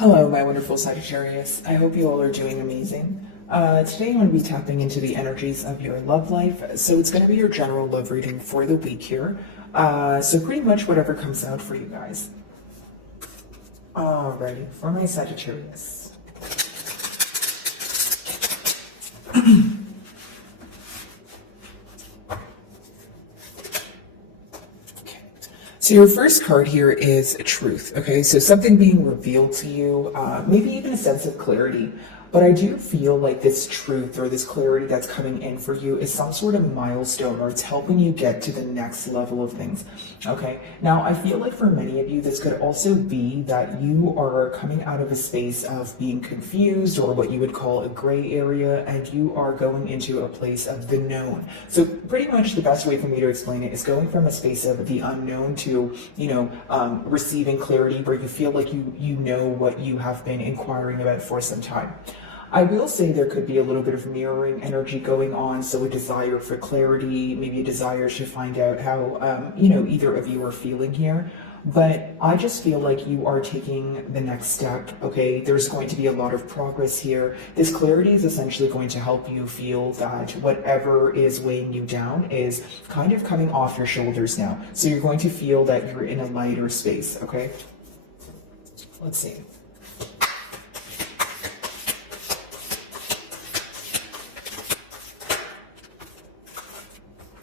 Hello, my wonderful Sagittarius. I hope you all are doing amazing. Today I'm going to be tapping into the energies of your love life. So it's going to be your general love reading for the week here. So pretty much whatever comes out for you guys. Alrighty, for my Sagittarius. So your first card here is truth, okay? So something being revealed to you, maybe even a sense of clarity. But I do feel like this truth or this clarity that's coming in for you is some sort of milestone, or it's helping you get to the next level of things, okay? Now, I feel like for many of you, this could also be that you are coming out of a space of being confused, or what you would call a gray area, and you are going into a place of the known. So pretty much the best way for me to explain it is going from a space of the unknown to, receiving clarity where you feel like you know what you have been inquiring about for some time. I will say there could be a little bit of mirroring energy going on, so a desire for clarity, maybe a desire to find out how, either of you are feeling here. But I just feel like you are taking the next step, okay? There's going to be a lot of progress here. This clarity is essentially going to help you feel that whatever is weighing you down is kind of coming off your shoulders now. So you're going to feel that you're in a lighter space, okay? Let's see.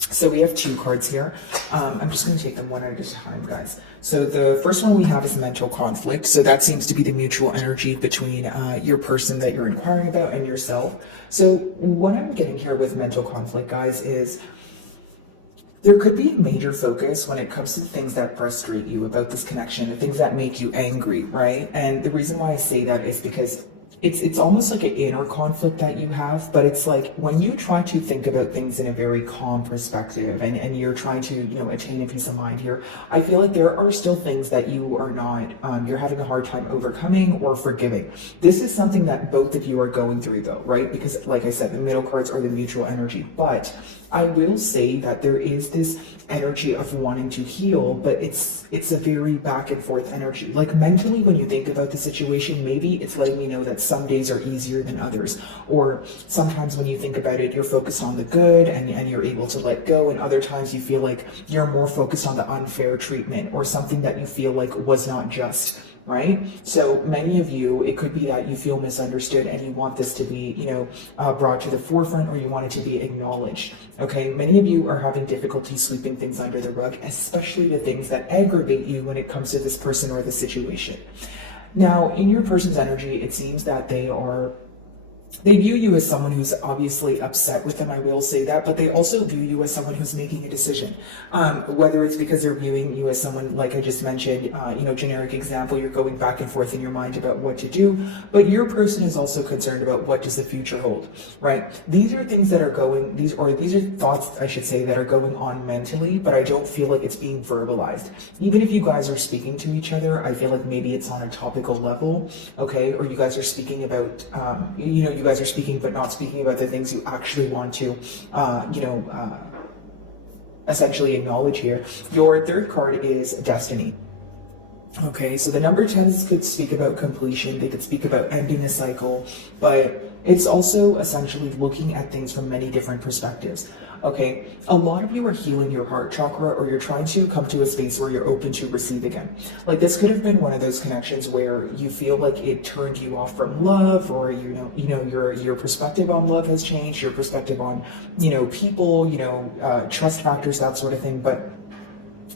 So we have two cards here. I'm just going to take them one at a time, guys. So the first one we have is mental conflict. So that seems to be the mutual energy between your person that you're inquiring about and yourself. So what I'm getting here with mental conflict, guys, is there could be a major focus when it comes to the things that frustrate you about this connection, the things that make you angry, right? And the reason why I say that is because it's almost like an inner conflict that you have, but it's like when you try to think about things in a very calm perspective and you're trying to, attain a peace of mind here, I feel like there are still things that you are not, you're having a hard time overcoming or forgiving. This is something that both of you are going through though, right? Because like I said, the middle cards are the mutual energy, but I will say that there is this energy of wanting to heal, but it's a very back and forth energy. Like mentally, when you think about the situation, maybe it's letting you know that some days are easier than others. Or sometimes when you think about it, you're focused on the good and you're able to let go. And other times you feel like you're more focused on the unfair treatment or something that you feel like was not just. Right? So many of you, it could be that you feel misunderstood and you want this to be, brought to the forefront, or you want it to be acknowledged. Okay? Many of you are having difficulty sweeping things under the rug, especially the things that aggravate you when it comes to this person or the situation. Now, in your person's energy, it seems that they view you as someone who's obviously upset with them, I will say that, but they also view you as someone who's making a decision. Whether it's because they're viewing you as someone, like I just mentioned, generic example, you're going back and forth in your mind about what to do, but your person is also concerned about what does the future hold, right? These are things that are these are thoughts, I should say, that are going on mentally, but I don't feel like it's being verbalized. Even if you guys are speaking to each other, I feel like maybe it's on a topical level, okay? Or you guys are speaking about, you guys are speaking but not speaking about the things you actually want to essentially acknowledge here. Your third card is destiny. Okay, so the number 10s could speak about completion, they could speak about ending a cycle, but it's also essentially looking at things from many different perspectives. Okay, a lot of you are healing your heart chakra, or you're trying to come to a space where you're open to receive again. Like this could have been one of those connections where you feel like it turned you off from love, or your perspective on love has changed, your perspective on people, trust factors, that sort of thing. But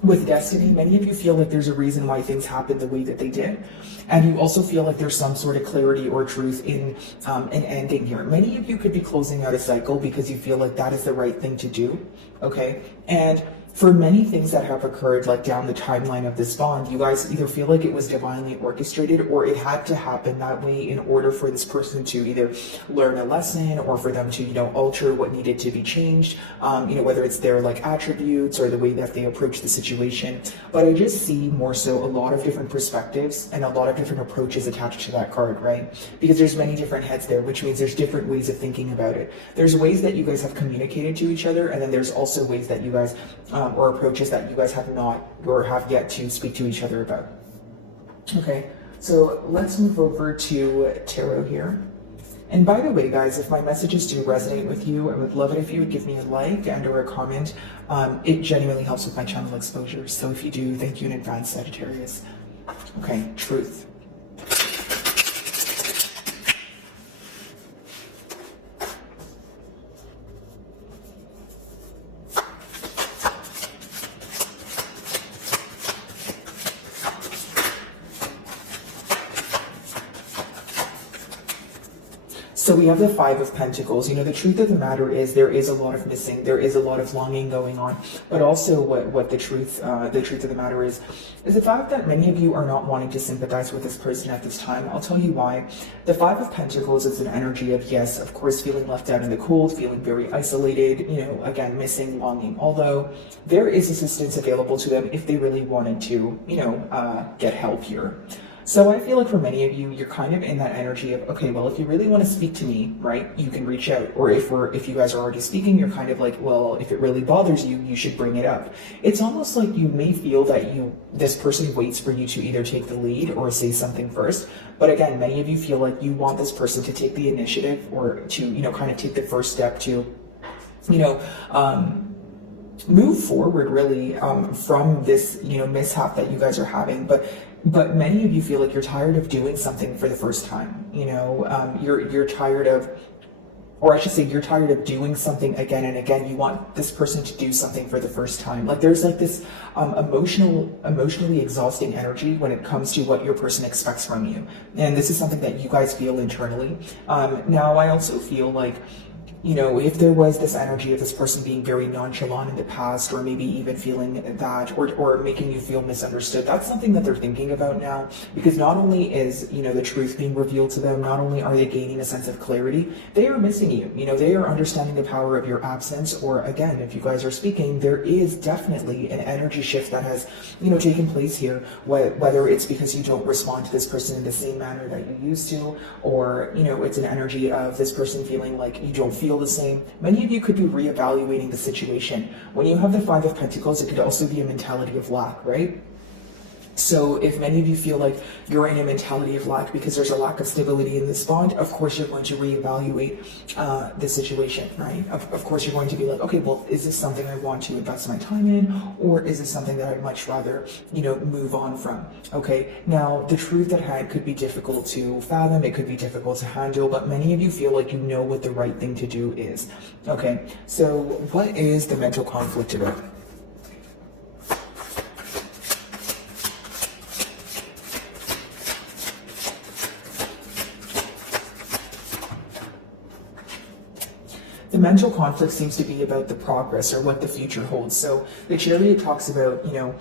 with destiny, many of you feel like there's a reason why things happened the way that they did. And you also feel like there's some sort of clarity or truth in an ending here. Many of you could be closing out a cycle because you feel like that is the right thing to do, okay? And for many things that have occurred, like down the timeline of this bond, you guys either feel like it was divinely orchestrated, or it had to happen that way in order for this person to either learn a lesson, or for them to, alter what needed to be changed, whether it's their like attributes or the way that they approach the situation. But I just see more so a lot of different perspectives and a lot of different approaches attached to that card, right? Because there's many different heads there, which means there's different ways of thinking about it. There's ways that you guys have communicated to each other, and then there's also ways that you guys or approaches that you guys have not or have yet to speak to each other about. Okay, So let's move over to tarot here. And by the way, guys, if my messages do resonate with you, I would love it if you would give me a like and or a comment. It genuinely helps with my channel exposure. So if you do, thank you in advance, Sagittarius. Okay, truth. So we have the Five of Pentacles. You know, the truth of the matter is there is a lot of missing. There is a lot of longing going on. But also what the truth of the matter is the fact that many of you are not wanting to sympathize with this person at this time. I'll tell you why. The Five of Pentacles is an energy of, yes, of course, feeling left out in the cold, feeling very isolated, you know, again, missing, longing. Although there is assistance available to them if they really wanted to, you know, get help here. So I feel like for many of you, you're kind of in that energy of, okay, well, if you really want to speak to me, right, you can reach out. Or if you guys are already speaking, you're kind of like, well, if it really bothers you, you should bring it up. It's almost like you may feel that this person waits for you to either take the lead or say something first. But again, many of you feel like you want this person to take the initiative or to, you know, kind of take the first step to, you know, move forward really from this, you know, mishap that you guys are having. But many of you feel like you're tired of doing something for the first time. You know, you're tired of, or I should say, you're tired of doing something again and again. You want this person to do something for the first time. Like there's like this emotionally exhausting energy when it comes to what your person expects from you. And this is something that you guys feel internally. Now, I also feel like, you know, if there was this energy of this person being very nonchalant in the past, or maybe even feeling that, or making you feel misunderstood, that's something that they're thinking about now, because not only is, you know, the truth being revealed to them, not only are they gaining a sense of clarity, they are missing you. You know, they are understanding the power of your absence, or again, if you guys are speaking, there is definitely an energy shift that has, you know, taken place here, whether it's because you don't respond to this person in the same manner that you used to, or, you know, it's an energy of this person feeling like you don't feel the same. Many of you could be reevaluating the situation. When you have the Five of Pentacles, it could also be a mentality of lack, right? So if many of you feel like you're in a mentality of lack because there's a lack of stability in this bond, of course you're going to reevaluate the situation, right? Of course you're going to be like, okay, well, is this something I want to invest my time in, or is this something that I'd much rather, you know, move on from? Okay, now the truth at hand could be difficult to fathom, it could be difficult to handle, but many of you feel like you know what the right thing to do is. Okay, so what is the mental conflict about? The mental conflict seems to be about the progress or what the future holds. So the Chariot talks about, you know,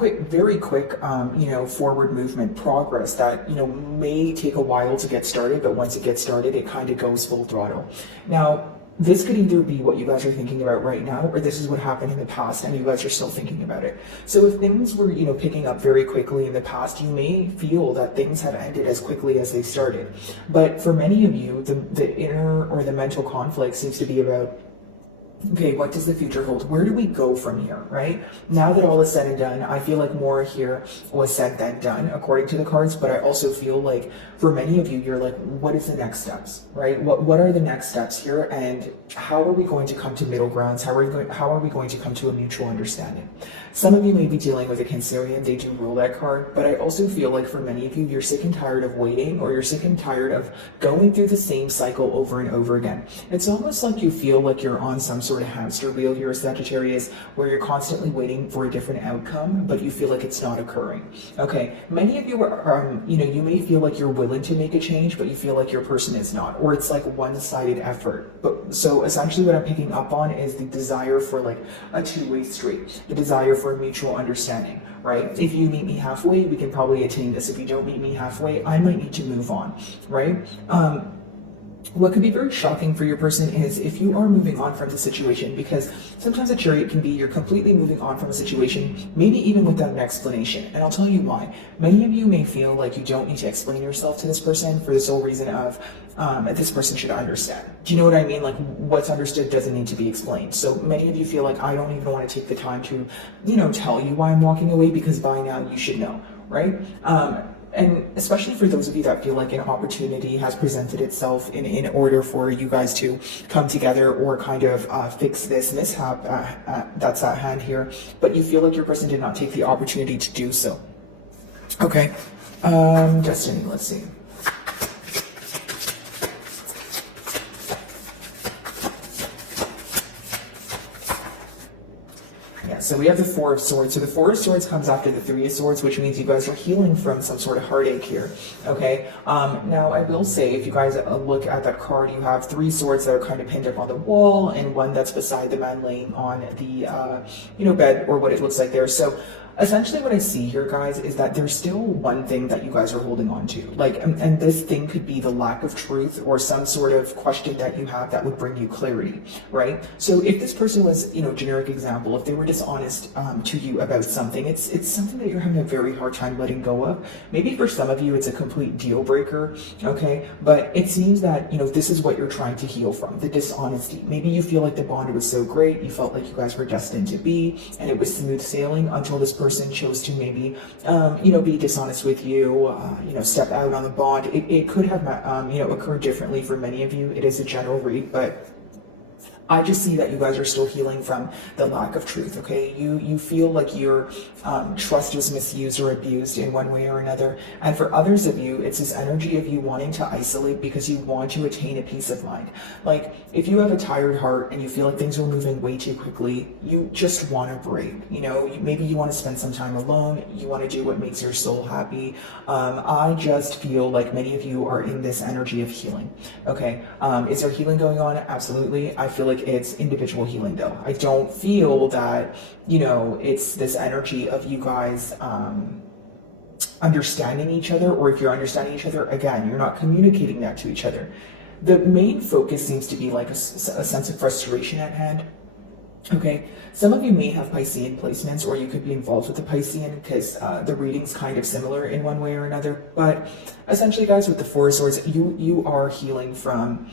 very quick, you know, forward movement, progress that, you know, may take a while to get started, but once it gets started, it kind of goes full throttle. Now, this could either be what you guys are thinking about right now, or this is what happened in the past and you guys are still thinking about it. So if things were, you know, picking up very quickly in the past, you may feel that things have ended as quickly as they started. But for many of you, the inner or the mental conflict seems to be about, okay, what does the future hold? Where do we go from here, right? Now that all is said and done, I feel like more here was said than done, according to the cards, but I also feel like for many of you, you're like, what is the next steps, right? What are the next steps here, and how are we going to come to middle grounds? How are we going to come to a mutual understanding? Some of you may be dealing with a Cancerian, they do rule that card, but I also feel like for many of you, you're sick and tired of waiting, or you're sick and tired of going through the same cycle over and over again. It's almost like you feel like you're on some sort of hamster wheel. You're a Sagittarius where you're constantly waiting for a different outcome, but you feel like it's not occurring. Okay, many of you are, you know, you may feel like you're willing to make a change, but you feel like your person is not, or it's like one-sided effort. But so essentially what I'm picking up on is the desire for like a two-way street, the desire for a mutual understanding, right? If you meet me halfway, we can probably attain this. If you don't meet me halfway, I might need to move on, right? What could be very shocking for your person is if you are moving on from the situation, because sometimes a Chariot can be you're completely moving on from a situation, maybe even without an explanation. And I'll tell you why. Many of you may feel like you don't need to explain yourself to this person for the sole reason of this person should understand. Do you know what I mean? Like what's understood doesn't need to be explained. So many of you feel like I don't even want to take the time to, you know, tell you why I'm walking away, because by now you should know, right? And especially for those of you that feel like an opportunity has presented itself in order for you guys to come together or kind of fix this mishap that's at hand here, but you feel like your person did not take the opportunity to do so. Okay, Destiny, let's see. So we have the Four of Swords. So the Four of Swords comes after the Three of Swords, which means you guys are healing from some sort of heartache here. Okay. Now I will say, if you guys look at that card, you have three swords that are kind of pinned up on the wall, and one that's beside the man laying on the bed, or what it looks like there. So essentially what I see here, guys, is that there's still one thing that you guys are holding on to. Like, and this thing could be the lack of truth or some sort of question that you have that would bring you clarity, right? So if this person was, generic example, if they were dishonest to you about something, it's something that you're having a very hard time letting go of. Maybe for some of you, it's a complete deal breaker, okay? But it seems that, this is what you're trying to heal from, the dishonesty. Maybe you feel like the bond was so great, you felt like you guys were destined to be, and it was smooth sailing until this person chose to maybe, be dishonest with you, step out on the bond. It could have, occurred differently for many of you. It is a general read, but I just see that you guys are still healing from the lack of truth, okay? You feel like your trust was misused or abused in one way or another. And for others of you, it's this energy of you wanting to isolate because you want to attain a peace of mind. Like, if you have a tired heart and you feel like things are moving way too quickly, you just want a break. Maybe you want to spend some time alone. You want to do what makes your soul happy. I just feel like many of you are in this energy of healing, okay? Is there healing going on? Absolutely. I feel like it's individual healing though. I don't feel that, it's this energy of you guys understanding each other, or if you're understanding each other, again, you're not communicating that to each other. The main focus seems to be like a sense of frustration at hand. Okay, some of you may have Piscean placements, or you could be involved with the Piscean because the reading's kind of similar in one way or another. But essentially, guys, with the Four of Swords, you are healing from,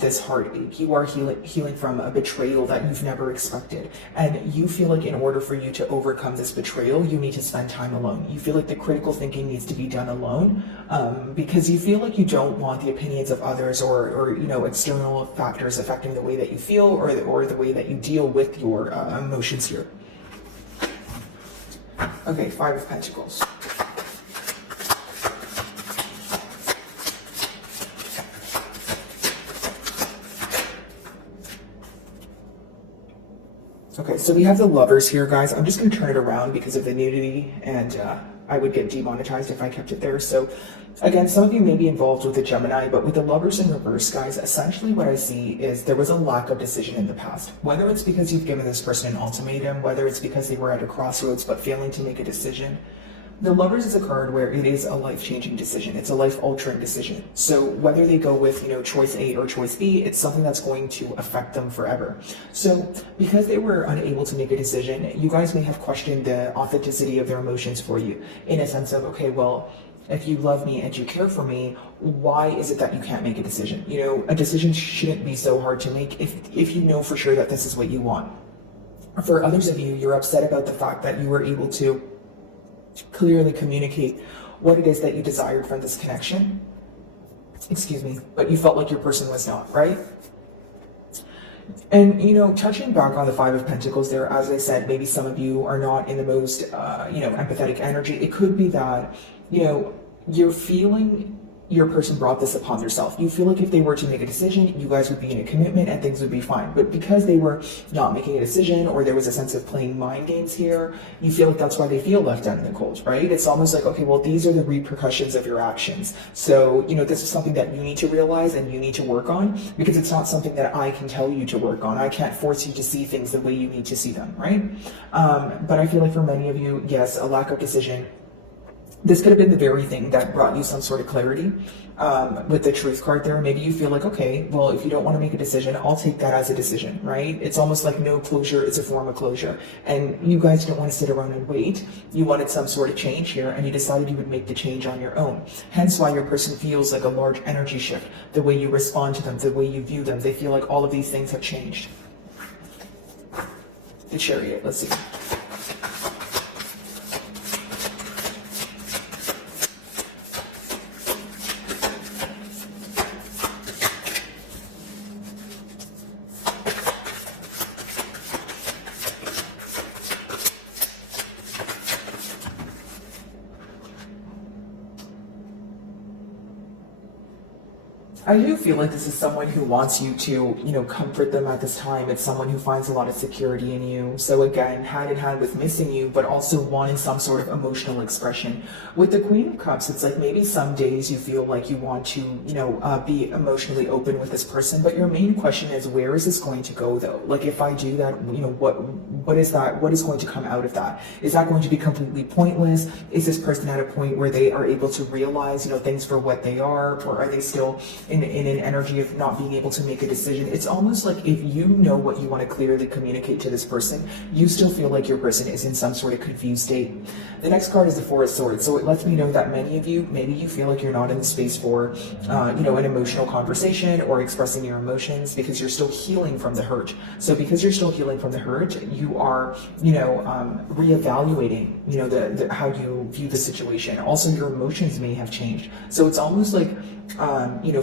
this heartache. You are healing from a betrayal that you've never expected. And you feel like in order for you to overcome this betrayal, you need to spend time alone. You feel like the critical thinking needs to be done alone because you feel like you don't want the opinions of others or external factors affecting the way that you feel or the way that you deal with your emotions here. Okay, Five of Pentacles. Okay, so we have the Lovers here, guys. I'm just going to turn it around because of the nudity, and I would get demonetized if I kept it there. So again, some of you may be involved with the Gemini, but with the Lovers in reverse, guys, essentially what I see is there was a lack of decision in the past. Whether it's because you've given this person an ultimatum, whether it's because they were at a crossroads but failing to make a decision. The Lovers is a card where it is a life-changing decision. It's a life-altering decision. So whether they go with, choice A or choice B, it's something that's going to affect them forever. So because they were unable to make a decision, you guys may have questioned the authenticity of their emotions for you in a sense of, okay, well, if you love me and you care for me, why is it that you can't make a decision? A decision shouldn't be so hard to make if you know for sure that this is what you want. For others of you, you're upset about the fact that you were able to clearly communicate what it is that you desired from this connection. Excuse me, but you felt like your person was not, right? And, touching back on the Five of Pentacles there, as I said, maybe some of you are not in the most, empathetic energy. It could be that, you're feeling your person brought this upon themselves. You feel like if they were to make a decision, you guys would be in a commitment and things would be fine. But because they were not making a decision, or there was a sense of playing mind games here, you feel like that's why they feel left out in the cold, right? It's almost like, okay, well, these are the repercussions of your actions. So, this is something that you need to realize and you need to work on, because it's not something that I can tell you to work on. I can't force you to see things the way you need to see them, right? But I feel like for many of you, yes, a lack of decision. This could have been the very thing that brought you some sort of clarity with the Truth card there. Maybe you feel like, okay, well, if you don't want to make a decision, I'll take that as a decision, right? It's almost like no closure is a form of closure. And you guys don't want to sit around and wait. You wanted some sort of change here, and you decided you would make the change on your own. Hence why your person feels like a large energy shift. The way you respond to them, the way you view them, they feel like all of these things have changed. The Chariot, let's see. I do feel like this is someone who wants you to, comfort them at this time. It's someone who finds a lot of security in you. So again, hand in hand with missing you, but also wanting some sort of emotional expression. With the Queen of Cups, it's like maybe some days you feel like you want to, be emotionally open with this person, but your main question is, where is this going to go though? Like if I do that, what is that? What is going to come out of that? Is that going to be completely pointless? Is this person at a point where they are able to realize, things for what they are, or are they still in an energy of not being able to make a decision? It's almost like if you know what you want to clearly communicate to this person, you still feel like your person is in some sort of confused state. The next card is the Four of Swords. So it lets me know that many of you, maybe you feel like you're not in the space for, an emotional conversation or expressing your emotions because you're still healing from the hurt. So because you're still healing from the hurt, you are, reevaluating, how you view the situation. Also, your emotions may have changed. So it's almost like,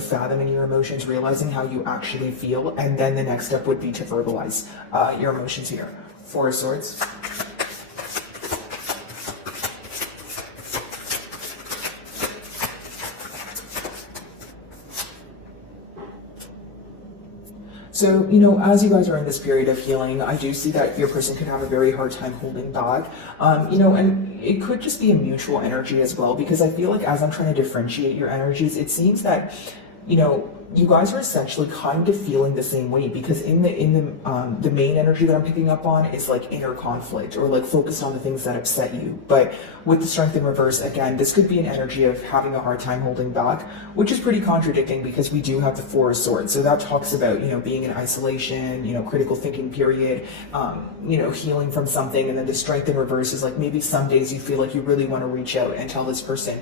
fathoming your emotions, realizing how you actually feel, and then the next step would be to verbalize your emotions here. Four of Swords. So, as you guys are in this period of healing, I do see that your person could have a very hard time holding back, and it could just be a mutual energy as well, because I feel like as I'm trying to differentiate your energies, it seems that, you guys are essentially kind of feeling the same way, because in the main energy that I'm picking up on is like inner conflict, or like focused on the things that upset you. But with the Strength in reverse, again, this could be an energy of having a hard time holding back, which is pretty contradicting because we do have the Four of Swords. So that talks about, being in isolation, critical thinking period, healing from something. And then the Strength in reverse is like maybe some days you feel like you really want to reach out and tell this person,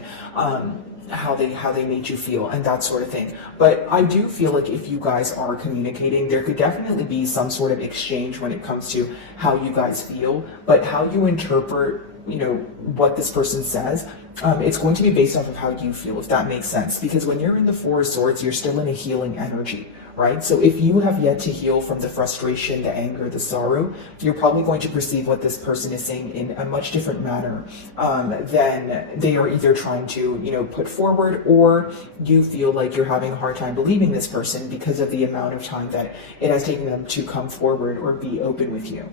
how they made you feel and that sort of thing. But I do feel like if you guys are communicating, there could definitely be some sort of exchange when it comes to how you guys feel, but how you interpret, what this person says, it's going to be based off of how you feel, if that makes sense. Because when you're in the Four of Swords, you're still in a healing energy, right? So if you have yet to heal from the frustration, the anger, the sorrow, you're probably going to perceive what this person is saying in a much different manner than they are either trying to, put forward, or you feel like you're having a hard time believing this person because of the amount of time that it has taken them to come forward or be open with you.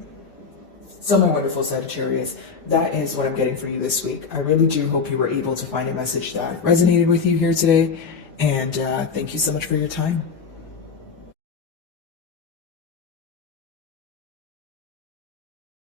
So my wonderful Sagittarius, that is what I'm getting for you this week. I really do hope you were able to find a message that resonated with you here today. And thank you so much for your time.